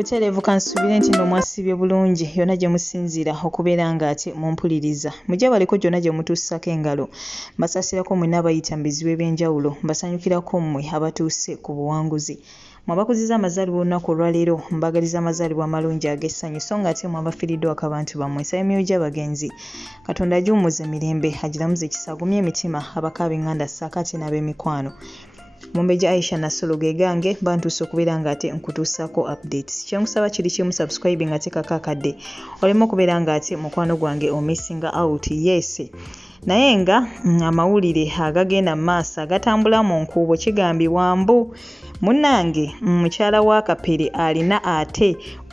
Butereevu kansubire nti nno mwasibye bulungi yonna gye musinziira okubeera nga ate mumpuliriza mujja baliko gyonna gye mutuusako engalo mbasaasirako mwenna abayita mu bizibu eby'enjawulo mbasanyukirako mmwe abatuuse ku buwanguzi mwabakuziza amazaalibwa olunaku olwaleero mbagaliza amazaalibwa amalungi ag'essanyu so nga ate mwabafiiriddwako abantu bammwe nsaba emyoyo gy'abagenzi katonda agiwummuze emirembe agiramuze ekisa agumye emitima abakaabinganda ssaakaate n'ab'emikwano Mumbeja Aisha Nasolo gegange bantuuse okubeera nga ate nkutuusako updates. Kyenkusaba kiri kimu subscribe nga ate kakakadde. Olema okubeera nga ate mukwano gwange omissinga out yes. Naye nga amawulire agagenda maaso agatambula mu nkuubo kigambibwa mbu munnange mukyala wa Kapere alina ate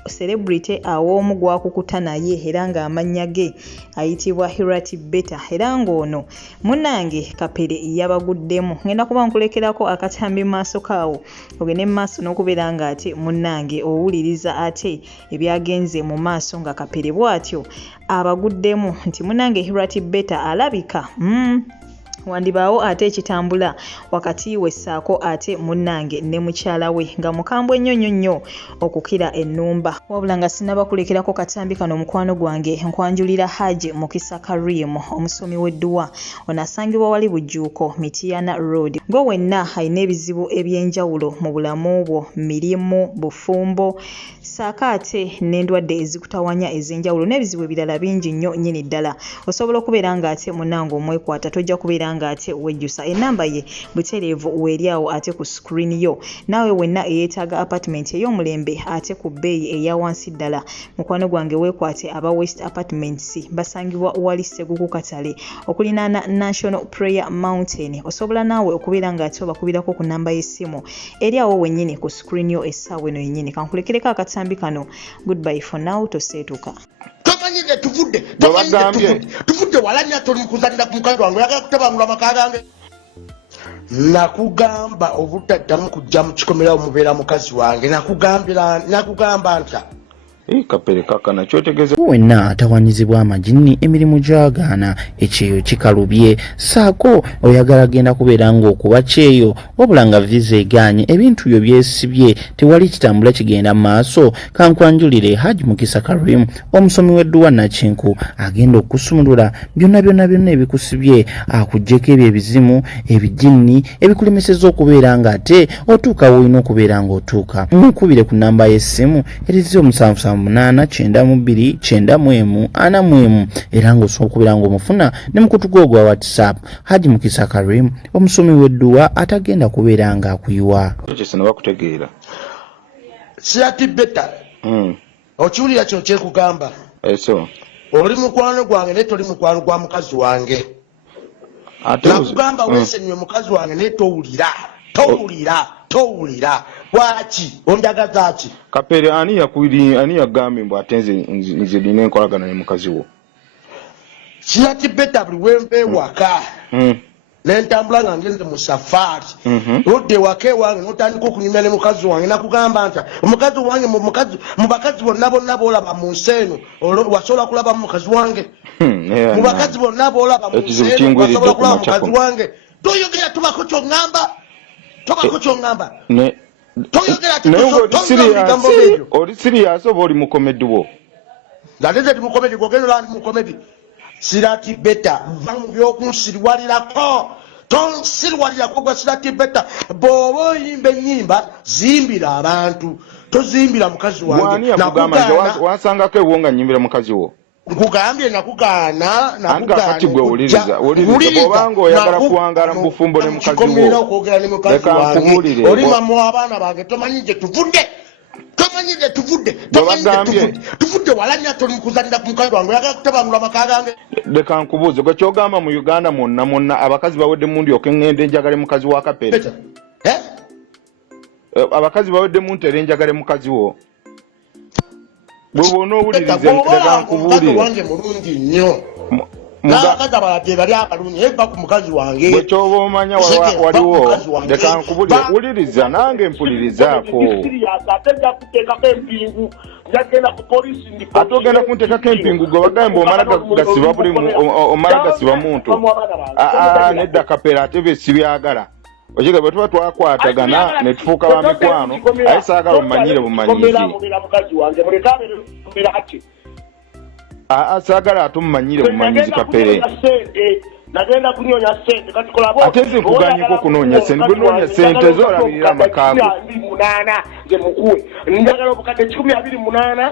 celebrity aw'omu gwakukuta naye era nga amannya ge ayitibwa Hirati Beta era ng'ono munnange Kapere yabaguddemu ngenda kuba nkulekerako akatambi maaso kaawo ogende maaso n'okubeera nga ate munnange owuliriza ate ebyagenze mu maaso nga Kapere bw'atyo abaguddemu nti munnange Hirati Beta alabika wandibaawo ate ekitambula wakati we ssaako ate munnange ne mukyala we nga mukambwe nnyo okukira ennumba wabula nga sinnabakulekerako katambi kano omukwano gwange nkwanjulira Haji Mukisa Karim omusomi w'edduwa ono asangibwa wali Bujuuko Mityana Road gwe wenna alina ebizibu eby'enjawulo mu bulamu bwo mirimu bufumbo ssaako ate n'endwadde ezikutawanya ez'enjawulo n'ebizibu ebirala bingi nnyo nnyini ddala osobola okubeera nga ate munnange omwekwata tojja kubeera nga ate wejjusa enamba ye butereevu weeryawo ate ku screen yo naawe wenna eyeetaaga apartment ey'omulembe ate ku bbeeyi eya wansi ddala mukwano gwange weekwate aba West Apartments basangibwa wali Seguku Katale okulinaana National Prayer Mountain osobola naawe okubeera nga ate obakubirako ku namba y'essimu eryawo wennyini ku screen yo essaawa eno yennyini kankulekereko akatambi kano goodbye for now toseetuka tuvudde walanya toli mukuzanira ku mukazi wange oyagala kutabangula amaka gange nakugamba obutaddamu kujja mu kikomerawo mubeera mukazi wange nakugamba ntya Kapere kakana kyotegeze wenna atawanizibwa amagini emirimu gyagaana ekyeyo kikalubye saako oyagala genda kubeera ng'okuba kyeyo wabula nga visa eganye ebintu byo byesibye tewali kitambula kigenda mu maaso kankwanjulire Haji Mukisa Karim omusomi w'edduwa Nakinku agenda okusumulula byonna ebikusibye akuggyeko ebyo ebizimu ebijinni ebikulemeseza okubeera nga ate otuuka woolina okubeera ng'otuuka nkubire ku namba y'essimu erizi 7829141 era ng'osobola okubeera ng'omufuna ne mukutu gwo gwa WhatsApp Haji Mukisa Karim omusomi w'edduwa atagenda kubeera nga akuyiwa ekyo bakutegeera Hirati Beta okiwulira kino kyekugamba eso oli mukwano gwange naye toli mukwano gwa mukazi wange nakugamba weesenywe mukazi wange naye towulira lwaki ondagaza ki Kapere ani yagambye mbu ate nze nina enkolagana ne mukazi wo Hirati Beta buli wenveewaka nentambula nga ngenze mu safaari odde ewaka ewange notandika okunyumya ne mukazi wange nakugamba nti omukazi wange mu bakazi bonna boolaba mu nsi eno wasobola kulaba mu mukazi wange mu bakazi bonna boolaba mu nsi eno wasobola kulaba mukazi wange toyogera tubako kyoŋŋamba oli sirias oba oli mukomedi wo ngateze ti mukomedi gogenda olandi mukomedi Hirati Beta va mu byokunsiriwalirako tonsiriwalirako gwa Hirati Beta bw'oba oyimba ennyimba zimbira abantu tozimbira mukazi wange wansangako ewo nga nnyimbira mukazi wo nkugambye nakugaana kati gwe wuliriza obanga oyagala kuwangaala mu bufumbo ne mukazi wo okwogera ne mukazi wange oli mama w'abaana bange tomanyi gye tuvudde tuvudde walanya toli mukuzanira ku mukazi wange oyagala kutabangula amaka gange leka nkubuuze gwe kyogamba mu Uganda mwonna abakazi bawedde mu ndyoke ngende njagale mukazi wa Kapere abakazi bawedde mu ntere njagale mukazi wo bwe bona owulirize leka nkubuulire wange mulungi nnyo n'abakazi abalala gye bali abalungi eva ku mukazi wange bwe kyoba omanya waliwo leka nkubuulire wuliriza nange mpulirizaako ate ogenda kunteekako empingu gwe bagambye omala gasiba muntu nedda Kapere ate bye sibyagala okiga bwe tuba twakwatagana ne tufuuka ba mikwano aye saagala omanyire bumanyizi saagala ate omumanyire bumanyizi Kapere nagenda kunyonya sente kati kolabo ate nze nkuganyiko okunoonya sente bwe noonya sente zoolabirira amakaago 28 nze mukuwe njagala obukadde 128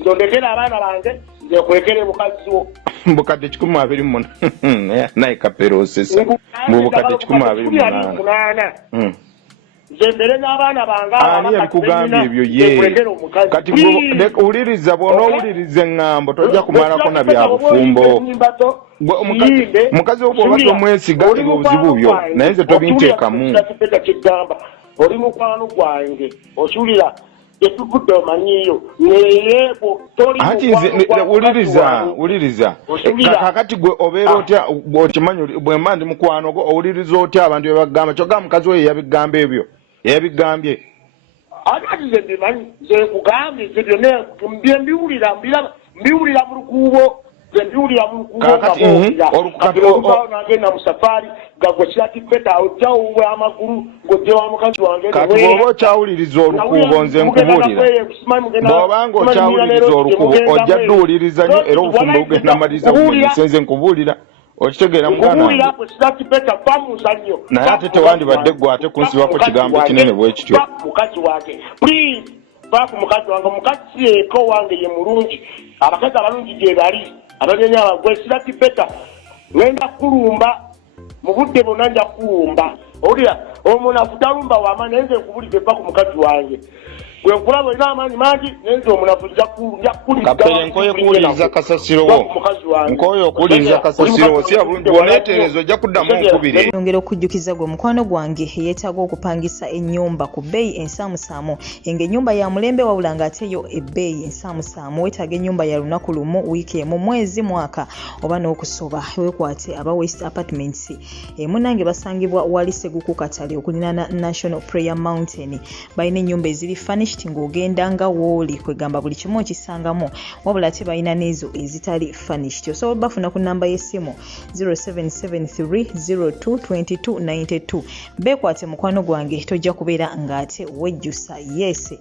ndondekera abaana bange nze kwekere mukazi wo bukadde 128 naye Kapere osesa mu bukadde 128 nze mbere n'abaana bange ani yabikugambye ebyo ye kati owuliriza bw'onoowuliriza eŋŋambo tojja kumalako na byabufumbo mukazi wo bw'oba tomwesiga ebyo obuzibu byo naye nze tobinteekamu oli mukwano gwange okiwulira etuvudde omanyiyo neyebo wuliriza kakati gwe obeera otya okimanyi bwemba ndi mukwano gwo owuliriza otya abantu bye bagamba kyogamba mukazi we yeyabigamba ebyo yeyabigambye ati nze mbimanyi nze nkugambye nze byonna mbiwulira mu lukuubo mbiwulira mu lukuubo nagenda mu safari gagwe kiratipeta ojjawuwe amagulu ng'ojje wa mukazi wange kati bw'oba okyawuliriza olukuubo nze nkubuulira bw'obanga okyawuliriza olukuubo ojja dduwuliriza nnyo era obufumbo bugenda maliriza bumenyese nze nkubuulira okitegeera mugana naye ate tewandibadde ggwe ate kunsibako kigambo kinene bwe kityo mukazi wange please baku mukazi wange omukazi eko wange ye mulungi abakazi abalungi gye bali abanyenya abagwe siratipeta ngenda kulumba mu budde bwonna nja kulumba owulira omuntu afutalumba wama naye nze nkubulize baku mukazi wange gwe nkulaba olina amaanyi mangi naye nze omunafu nja Kapere nkoye kuwuliriza kasasiro wo nkoye okuwuliriza kasasiro wo si abulungi bw'oneetereza ojja kuddamu onkubire yongera okujjukiza gwe mukwano gwange yeetaaga okupangisa ennyumba ku bbeeyi ensaamusaamu ng'ennyumba ya mulembe wabula ng'ate yo ebbeeyi ensaamusaamu weetaaga ennyumba ya lunaku lumu wiiki emu mwezi mwaka oba n'okusoba weekwate aba West Apartments munnange basangibwa wali Seguku Katale okulinaana National Prayer Mountain balina ennyumba eziri furnished ng'ogenda nga wooli kwegamba buli kimu okisangamu wabula ate balina n'ezo ezitali furnished osobola bafuna ku nnamba y'essimu 0773022292 beekwate mukwano gwange tojja kubeera ng'ate wejjusa yese